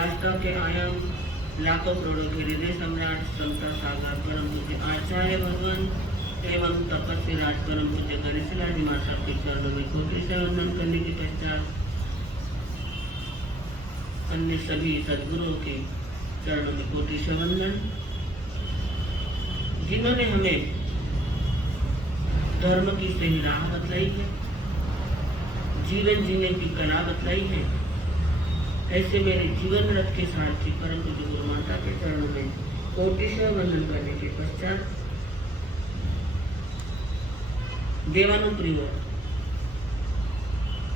व्यासता के आयाम लाखों करोड़ों के हृदय सम्राट समता सागर परम पूज्य आचार्य भगवान एवं तपस्वी राज परम पूज्य गणेशलाल जी माता के चरणों में कोटि से वंदन करने के पश्चात अन्य सभी सद्गुरुओं के चरणों में कोटि से वंदन, जिन्होंने हमें धर्म की सही राह बतलाई है, जीवन जीने की कला बतलाई है। ऐसे मेरे जीवन रथ के सारथी परम पूज्य गुरु माता के चरणों में कोटि से वंदन करने के पश्चात देवानुप्रिय,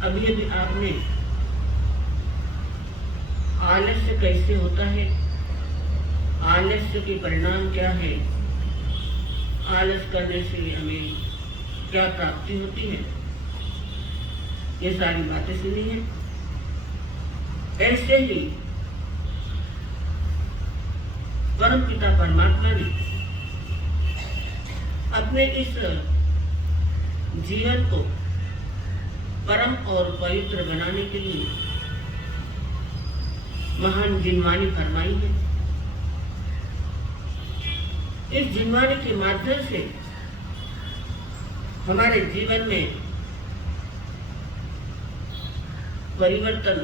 अभी अभी आपने आलस्य कैसे होता है, आलस्य के परिणाम क्या है, आलस करने से हमें क्या प्राप्ति होती है, ये सारी बातें सुनी है। ऐसे ही परम पिता परमात्मा ने अपने इस जीवन को परम और पवित्र बनाने के लिए महान जिनवानी फरमाई है। इस जिनवानी के माध्यम से हमारे जीवन में परिवर्तन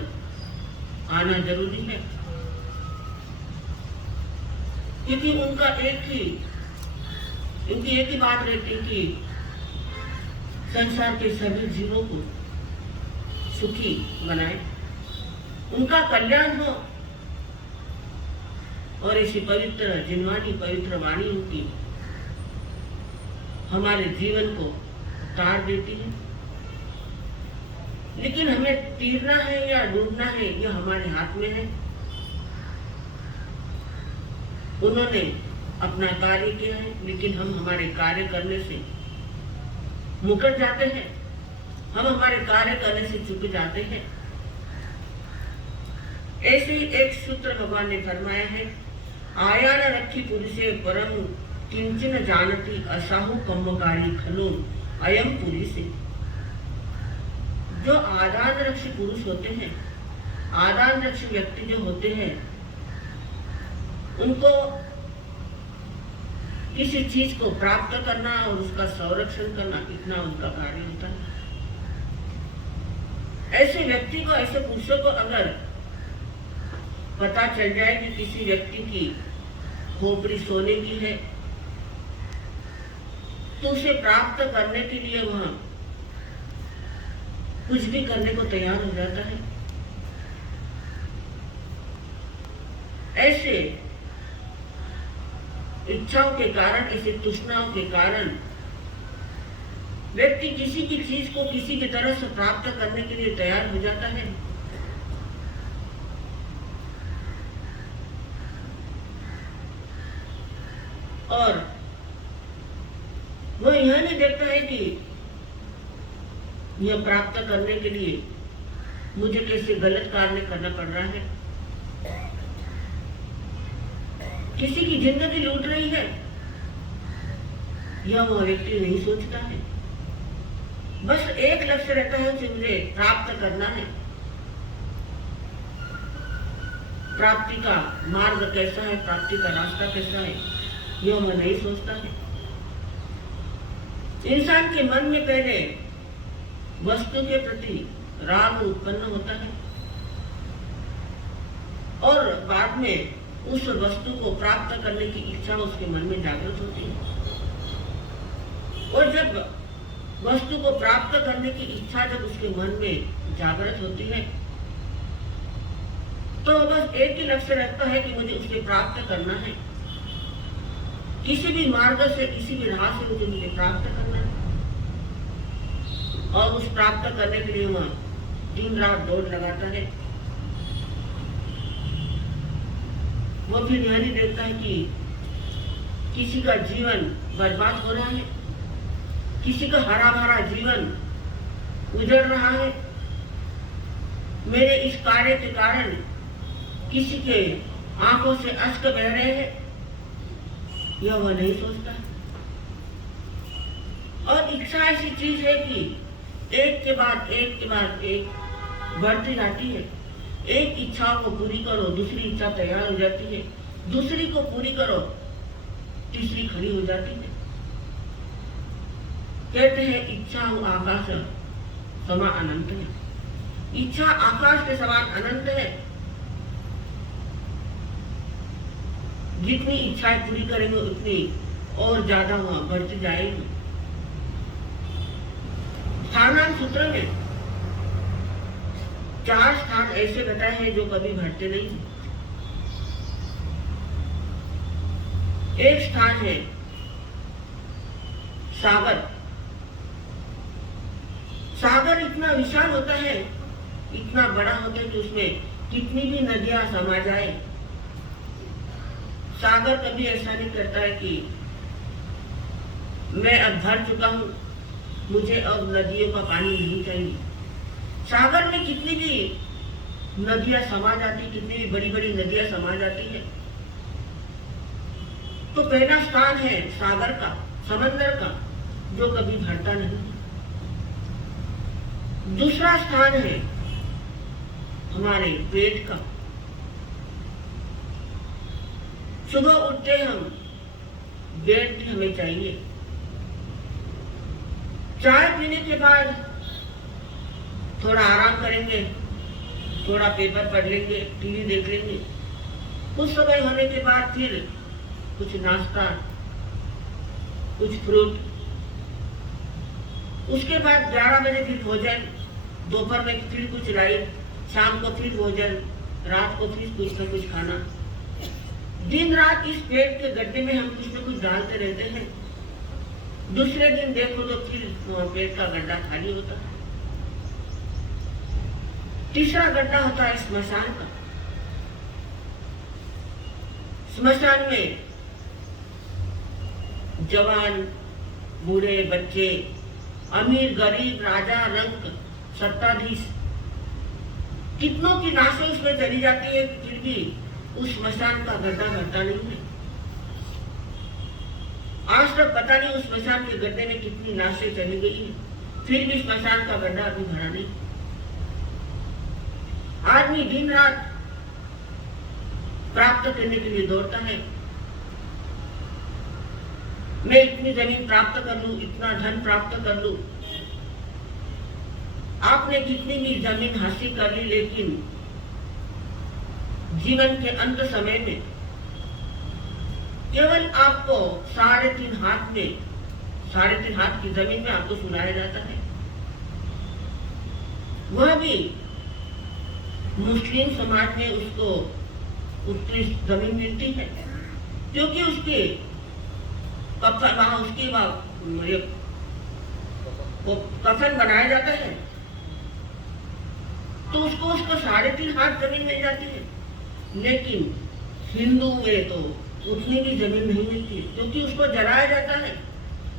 आना जरूरी है, क्योंकि उनकी एक ही बात रहती है कि संसार के सभी जीवों को सुखी बनाए, उनका कल्याण हो। और इसी पवित्र जिनवानी पवित्र वाणी उनकी हमारे जीवन को तार देती है। लेकिन हमें तीरना है या डूबना है, यह हमारे हाथ में है। उन्होंने अपना कार्य किया है, लेकिन हम हमारे कार्य करने से मुकर जाते हैं, हम हमारे कार्य करने से चूक जाते हैं। ऐसे ही एक सूत्र भगवान ने फरमाया है, आया न रखी पुरुषे परम किंचन जानती असाहु कम्मकारी खनु अयम पुरुषे। जो आदान रक्षी पुरुष होते हैं, आदान रक्षी व्यक्ति जो होते हैं, उनको किसी चीज को प्राप्त करना और उसका संरक्षण करना इतना उनका कार्य होता है। ऐसे व्यक्ति को, ऐसे पुरुषों को अगर पता चल जाए कि किसी व्यक्ति की खोपड़ी सोने की है, तो उसे प्राप्त करने के लिए वह कुछ भी करने को तैयार हो जाता है। ऐसे इच्छाओं के कारण, ऐसे तृष्णाओं के कारण व्यक्ति किसी की चीज को किसी भी तरह से प्राप्त करने के लिए तैयार हो जाता है। और वह यह नहीं देखता है कि यह प्राप्त करने के लिए मुझे कैसे गलत कार्य करना पड़ रहा है। किसी की जिंदगी लूट रही है, यह वह व्यक्ति नहीं सोचता है। बस एक लक्ष्य रहता है कि मुझे प्राप्त करना है। प्राप्ति का मार्ग कैसा है, प्राप्ति का रास्ता कैसा है, यह वह नहीं सोचता है। इंसान के मन में पहले वस्तु के प्रति राग उत्पन्न होता है और बाद में उस वस्तु को प्राप्त करने की इच्छा उसके मन में जागृत होती है। और जब वस्तु को प्राप्त करने की इच्छा जब उसके मन में जागृत होती है, तो बस एक ही लक्ष्य रहता है कि मुझे उसे प्राप्त करना है। किसी भी मार्ग से, किसी भी राह से मुझे प्राप्त करना है। और उस प्राप्त करने के लिए वह दिन रात दौड़ लगाता है। वह भी ध्यान ही देखता है कि किसी का जीवन बर्बाद हो रहा है, किसी का हरा भरा जीवन उजड़ रहा है। मेरे इस कार्य के कारण किसी के आंखों से अश्क बह रहे हैं, यह वह नहीं सोचता। और इच्छा ऐसी चीज है कि एक के बाद एक बढ़ती जाती है। एक इच्छा को पूरी करो, दूसरी इच्छा तैयार हो जाती है, दूसरी को पूरी करो, तीसरी खड़ी हो जाती है। कहते हैं इच्छा आकाश समा अनंत है। इच्छा आकाश के समान अनंत है। जितनी इच्छाएं पूरी करेंगे उतनी और ज्यादा वहां बढ़ती जाएगी। स्थानांत सूत्र में 4 स्थान ऐसे बताए हैं जो कभी घटते नहीं। एक स्थान है सागर। सागर इतना विशाल होता है, इतना बड़ा होता है कि उसमें कितनी भी नदियां समा जाए, सागर कभी ऐसा नहीं करता है कि मैं अब भर चुका हूं, मुझे अब नदियों का पानी नहीं चाहिए। सागर में कितनी भी नदियां समा जाती, कितनी भी बड़ी बड़ी नदियां समा जाती है। तो पहला स्थान है सागर का, समंदर का, जो कभी भरता नहीं। दूसरा स्थान है हमारे पेट का। सुबह उठते हम बेड भी हमें चाहिए। चाय पीने के बाद थोड़ा आराम करेंगे, थोड़ा पेपर पढ़ लेंगे, टीवी देख लेंगे। कुछ समय होने के बाद फिर कुछ नाश्ता, कुछ फ्रूट, उसके बाद 11 बजे फिर भोजन, दोपहर में फिर कुछ लाइट, शाम को फिर भोजन, रात को फिर कुछ न कुछ खाना। दिन रात इस पेट के गड्ढे में हम कुछ न कुछ डालते रहते हैं। दूसरे दिन देखो तो फिर पेट का गड्ढा खाली होता है। तीसरा गड्ढा होता है स्मशान का। स्मशान में जवान, बूढ़े, बच्चे, अमीर, गरीब, राजा, रंक, सत्ताधीश, कितनों की लाशें उसमें चली जाती है, फिर भी उस स्मशान का गड्ढा भरता नहीं है। आज तक पता नहीं उस स्मशान के गड्ढे में कितनी लाशें चली गई है, फिर भी स्मशान का गड्ढा अभी भरा नहीं। आदमी दिन रात प्राप्त करने के लिए दौड़ता है। मैं इतनी जमीन प्राप्त कर लूं, इतना धन प्राप्त कर लूं। आपने कितनी भी जमीन हासिल कर ली, लेकिन जीवन के अंत समय में केवल आपको 3.5 हाथ में, 3.5 हाथ की जमीन में आपको सुनाया जाता है। वह भी मुस्लिम समाज में उसको उतनी जमीन मिलती है, क्योंकि उसके कफन बनाया जाता है, तो उसको 3.5 हाथ जमीन मिल जाती है। लेकिन हिंदू में तो उतनी भी जमीन नहीं मिलती है, क्योंकि उसको जलाया जाता है।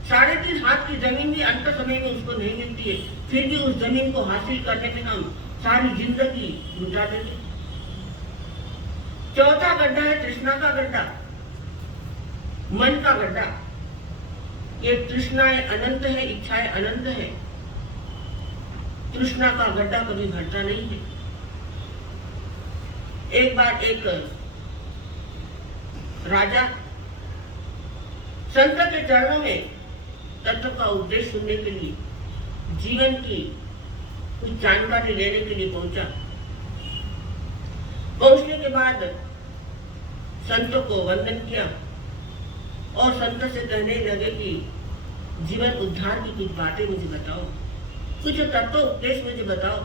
3.5 हाथ की जमीन भी अंत समय में उसको नहीं मिलती है, फिर भी उस जमीन को हासिल करने में हम सारी जिंदगी लुटा देते। चौथा गड्ढा है तृष्णा का गड्ढा, मन का गड्ढा। ये तृष्णाएं अनंत है, इच्छाएं अनंत है। तृष्णा का गड्ढा कभी भरता नहीं है। एक बार एक राजा संत के चरणों में तत्व का उपदेश सुनने के लिए, जीवन की कुछ जानकारी लेने के लिए पहुंचा। पहुंचने के बाद संत को वंदन किया और संत से कहने लगे कि जीवन उद्धार की कुछ बातें मुझे बताओ, कुछ तत्व उपदेश मुझे बताओ।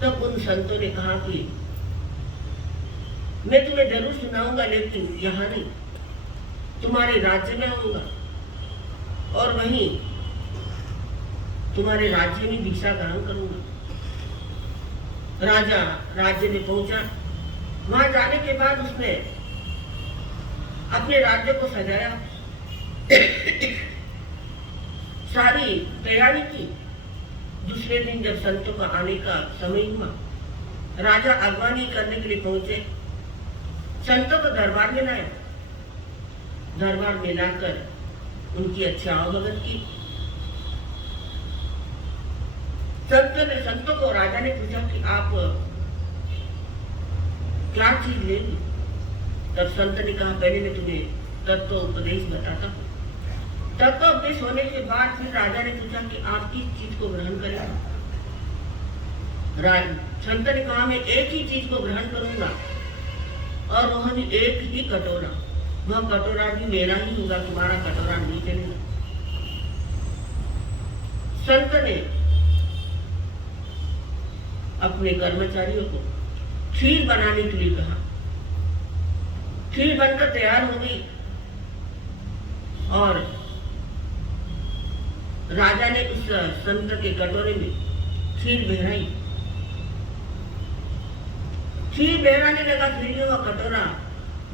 तब उन संतों ने कहा कि मैं तुम्हें जरूर सुनाऊंगा, लेकिन यहाँ नहीं, तुम्हारे राज्य में आऊंगा और वहीं तुम्हारे राज्य में भिक्षा ग्रहण करूंगा। राजा राज्य में पहुंचा। वहां जाने के बाद उसने अपने राज्य को सजाया, सारी तैयारी की। दूसरे दिन जब संतों का आने का समय हुआ, राजा अगवानी करने के लिए पहुंचे। संतों को दरबार में लाए। दरबार में लाकर उनकी अच्छी आवभगत की। संतों को राजा ने पूछा कि आप क्या चीज लेगी? तब संत ने कहा, पहले मैं तुम्हें तत्व उपदेश बताता हूँ। तत्व उपदेश होने के बाद फिर राजा ने पूछा कि आप किस चीज को ग्रहण करेंगे? संत ने कहा, मैं एक ही चीज को ग्रहण करूंगा और वह भी एक ही कटोरा। वह कटोरा भी मेरा ही होगा, तुम्हारा कटोरा नहीं चलेगा। संत ने अपने कर्मचारियों को खीर बनाने के लिए कहा। खीर बनकर तैयार हो गई और राजा ने उस संत के कटोरे में खीर बहराई। खीर बहराने लगा, फिर भी वह कटोरा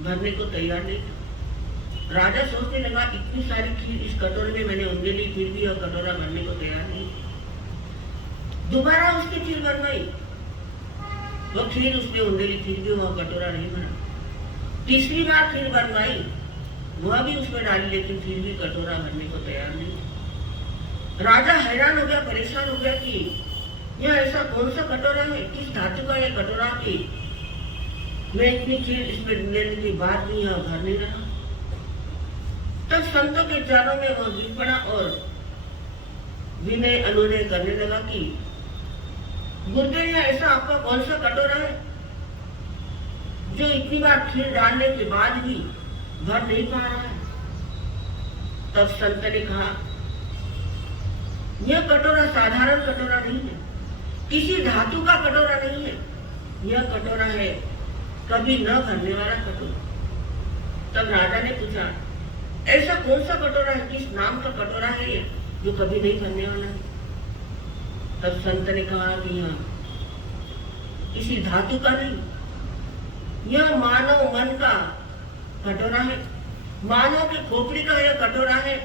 भरने को तैयार नहीं था। राजा सोचने लगा, इतनी सारी खीर इस कटोरे में मैंने उंडेली, फिर भी वह कटोरा भरने को तैयार नहीं। दोबारा उसकी खीर बनवाई, वह खीर उसने उंडेली, फिर भी वह कटोरा नहीं भरा। तीसरी बार खीर बनवाई, वह भी उसमें डाली, लेकिन फिर भी कटोरा भरने को तैयार नहीं। राजा हैरान हो गया, परेशान हो गया कि यह ऐसा कौन सा कटोरा है, किस धातु का यह कटोरा कि मैं इतनी खीर इसमें लेने के बाद भी यह भर नहीं रहा। तब संतों के चरणों में वह गिर पड़ा और विनय अनुनय करने लगा कि गुरुदेव, यह ऐसा आपका कौन सा कटोरा है जो इतनी बार खीर डालने के बाद भी भर नहीं पा रहा है? तब संत ने कहा, यह कटोरा साधारण कटोरा नहीं है, किसी धातु का कटोरा नहीं है। यह कटोरा है कभी न भरने वाला कटोरा। तब राजा ने पूछा, ऐसा कौन सा कटोरा है, किस नाम का कटोरा है ये जो कभी नहीं भरने वाला है? तब संत ने कहा कि यह किसी धातु का नहीं, यह मानव मन का कटोरा है। मानव की खोपड़ी का यह कटोरा है।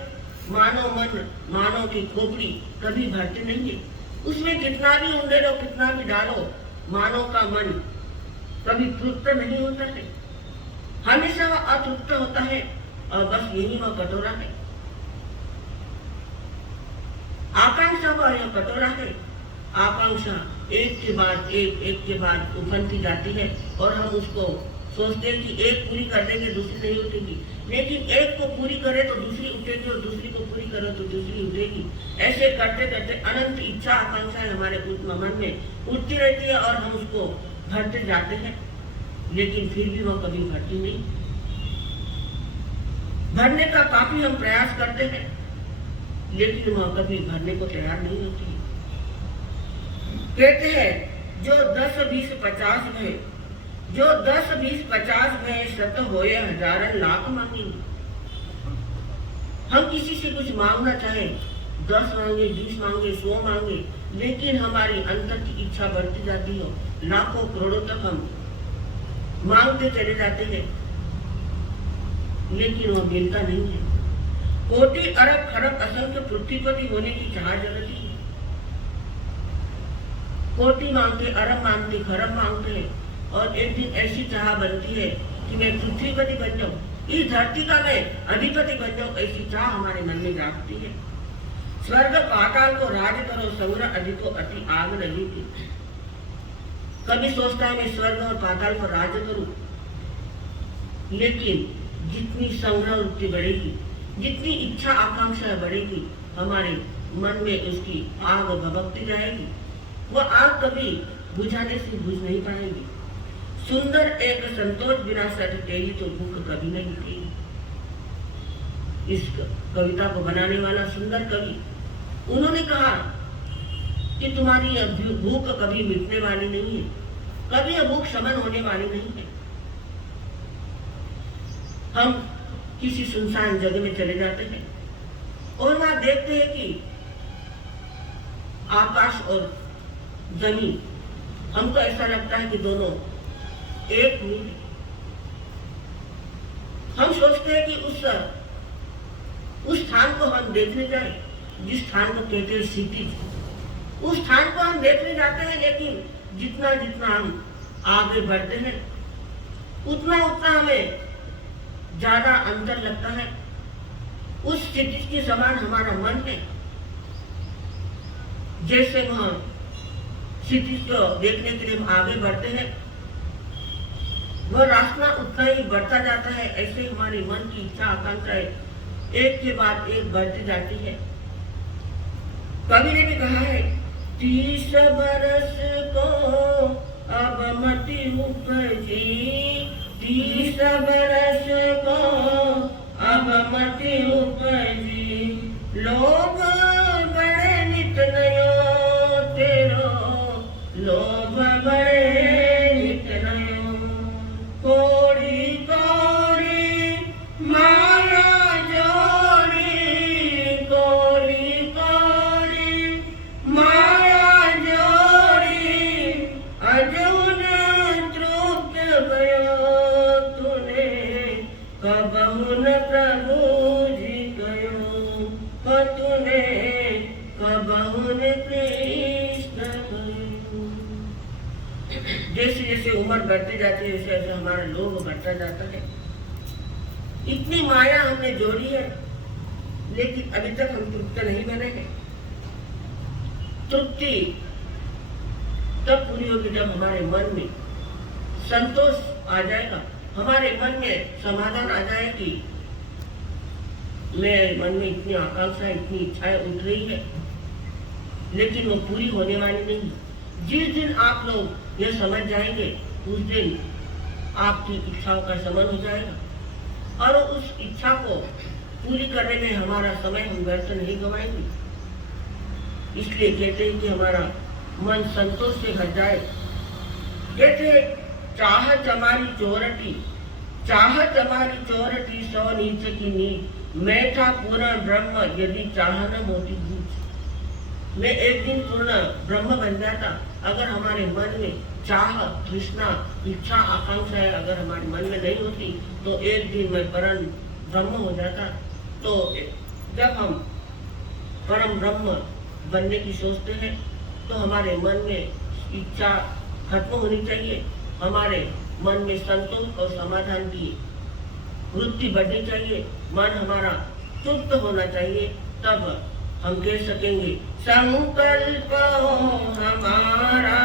मानव मन, मानव की खोपड़ी कभी भरते नहीं है। उसमें कितना भी उंडे लो, कितना भी डालो, मानव का मन कभी तृप्त नहीं होता है, हमेशा वह अतृप्त होता है। और बस यही वह कटोरा है। आकांक्षा वह यह कटोरा है। आकांक्षा एक के बाद एक के बाद उफनती जाती है और हम उसको सोचते हैं कि एक पूरी कर देंगे दूसरी नहीं उठेगी, लेकिन एक को पूरी करे तो दूसरी उठेगी और दूसरी को पूरी करो तो दूसरी उठेगी। ऐसे करते करते अनंत इच्छा आकांक्षाएं हमारे मन में उठती रहती है और हम उसको भरते जाते हैं, लेकिन फिर भी वह कभी भरती नहीं। भरने का काफी हम प्रयास करते हैं, लेकिन वह कभी भरने को तैयार नहीं होती। कहते हैं जो 10, 20, 50 में, जो 10, 20, 50 में शत होए हजारन लाख मांगेंगे। हम किसी से कुछ मांगना चाहे, 10 मांगे, 20 मांगे, 100 मांगे, लेकिन हमारी अंतर की इच्छा बढ़ती जाती हो, लाखों करोड़ों तक हम मांगते चले जाते हैं, लेकिन वह मिलता नहीं है। कोटि अरब खरब असंख्य पृथ्वीपति होने की चाह जगती है। कोटि मांगते, अरब मांगते, खरब मांगते हैं और एक दिन ऐसी चाह बनती है कि मैं पृथ्वीपति बन जाऊं, इस धरती का मैं अधिपति बन जाऊं, ऐसी चाह हमारे मन में जागती है। स्वर्ग पाताल को राज करो, संग्रह अधिको अति आग लगी थी। कभी सोचता है मैं स्वर्ग और पाताल पर राज करूं, लेकिन जितनी संग्रह वृत्ति बढ़ेगी, जितनी इच्छा आकांक्षा बढ़ेगी, हमारे मन में उसकी आग भभकती जाएगी। वह आग कभी बुझाने से बुझ नहीं पाएगी। सुंदर एक संतोष बिना सट तेरी तो भूख कभी नहीं थी। इस कविता को बनाने वाला सुंदर कवि, उन्होंने कहा कि तुम्हारी यह भूख कभी मिटने वाली नहीं है, कभी यह भूख शमन होने वाली नहीं है। हम किसी सुनसान जगह में चले जाते हैं और वहां देखते हैं कि आकाश और जमीन, हमको ऐसा लगता है कि दोनों एक ही है। हम सोचते हैं कि उस स्थान को हम देखने जाए जिस स्थान को कहते हैं क्षितिज, उस स्थान को हम देखने जाते हैं, लेकिन जितना जितना हम आगे बढ़ते हैं उतना उतना हमें ज्यादा अंतर लगता है। उस क्षितिज के समान हमारा मन है। जैसे वह क्षितिज को देखने के लिए हम आगे बढ़ते हैं, वह रास्ता उतना ही बढ़ता जाता है। ऐसे हमारे मन की इच्छा आकांक्षाएं एक के बाद एक बढ़ती जाती है। कवि ने भी कहा है, 30 बरस को अब मति उपजी, 30 बरस को अब मति उपजी, लोभ बड़े नित नयो तेरो, लोभ बड़े नित नयो, कोड़ी कोड़ी माया जोड़ी, कोड़ी कोड़ी माया जोड़ी, अजून तृप्त भयो तूने, कबहुन प्रभु जी गयो, तूने कबहुन कृष्ण गयो। जैसे जैसे उम्र बढ़ती जाती है वैसे वैसे हमारा लोभ बढ़ता जाता है। इतनी माया हमने जोड़ी है, लेकिन अभी तक हम तृप्त नहीं बने हैं। तृप्ति तब पूरी होगी जब हमारे मन में संतोष आ जाएगा, हमारे मन में समाधान आ जाएगी। मेरे मन में इतनी आकांक्षा, इतनी इच्छाएं उठ रही है, लेकिन वो पूरी होने वाली नहीं। जिस दिन आप लोग यह समझ जाएंगे, उस दिन आपकी इच्छाओं का समन हो जाएगा और उस इच्छा को पूरी करने में हमारा समय हम व्यर्थ नहीं गवाएंगे। इसलिए कहते हैं कि हमारा मन संतोष से भर जाए। कहते चाहत हमारी चोरटी, चाहत हमारी चोरटी, सौ नीच की नीच, मैं था पूर्ण ब्रह्म यदि चाह न मोटी भूच। मैं एक दिन पूर्ण ब्रह्म बन जाता अगर हमारे मन में चाह, तृष्णा, इच्छा, आकांक्षा अगर हमारे मन में नहीं होती, तो एक दिन मैं परम ब्रह्म हो जाता। तो जब हम परम ब्रह्म बनने की सोचते हैं तो हमारे मन में इच्छा खत्म होनी चाहिए, हमारे मन में संतोष और समाधान की वृत्ति बढ़नी चाहिए, मन हमारा तृप्त होना चाहिए। तब हम कह सकेंगे संकल्प हमारा